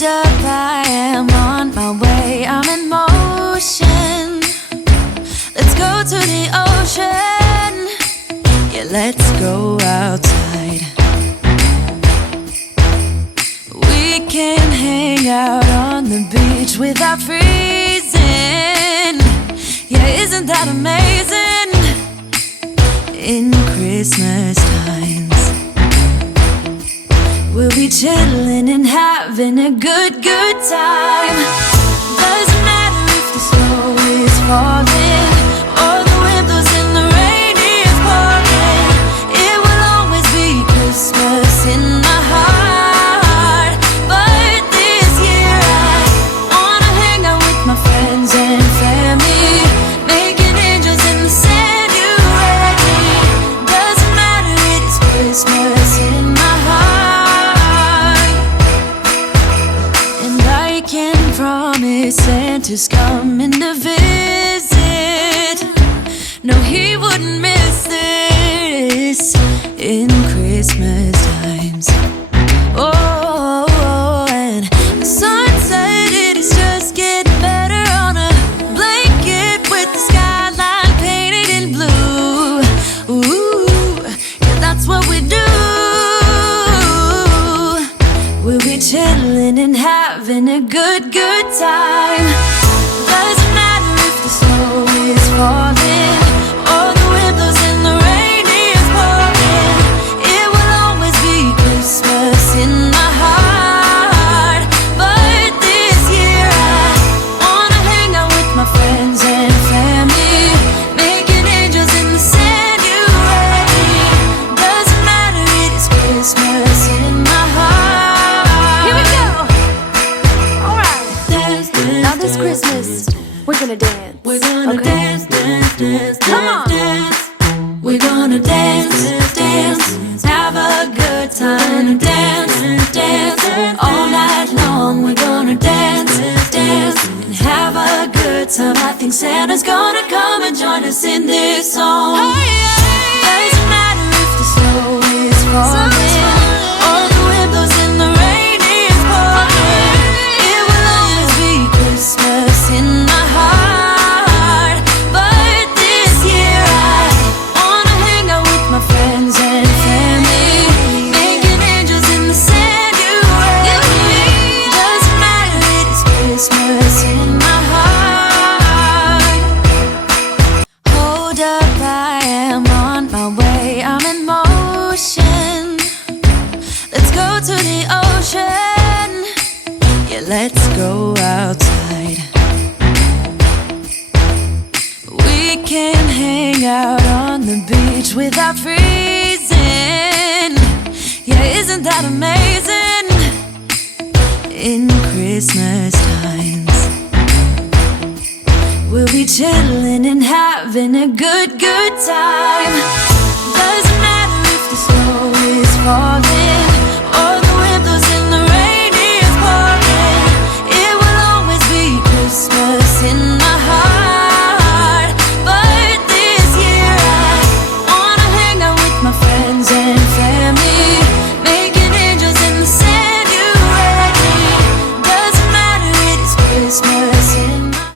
Hold up, I am on my way, I'm in motion. Let's go to the ocean. Yeah, let's go outside. We can hang out on the beach without freezing. Yeah, isn't that amazing? In Christmas times, we'll be chilling and having a good time. Doesn't matter if the snow is falling or the wind blows and the rain is pouring. It will always be Christmas in my heart. But this year I wanna hang out with my friends and family, making angels in the sand. You ready? Doesn't matter, it's Christmas in my heart. And I can promise Santa's coming to visit. No, he wouldn't miss this in Christmas times. Oh, and the sun said it is just getting better on a blanket with the skyline painted in blue. Ooh, yeah, that's what we do. We'll be chilling and having a good time. Doesn't matter if the snow is falling or the wind blows and the rain is pouring. It will always be Christmas in my heart. But this year I wanna hang out with my friends and family, making angels in the sand. You ready? Doesn't matter, it is Christmas in my heart. Here we go. All right. Dance, dance, Now this Christmas, we're gonna dance. we're gonna dance, dance, dance, Come on. dance. We're gonna dance, dance, have a good time. Dance, dance, all night long. We're gonna dance, dance, and have a good time. I think Santa's gonna come and join us in this song. Doesn't matter if the snow is falling or the wind blows and the rain is pouring. It will always be Christmas in my heart. But this year I wanna hang out with my friends and family, making angels in the sand. You ready? Doesn't matter, it is Christmas in my heart. Hold up, I am on my way, I'm in motion. Let's go to the ocean. Yeah, let's go outside. We can hang out on the beach without freezing. Yeah, isn't that amazing? In Christmas times, we'll be chilling and having a good time.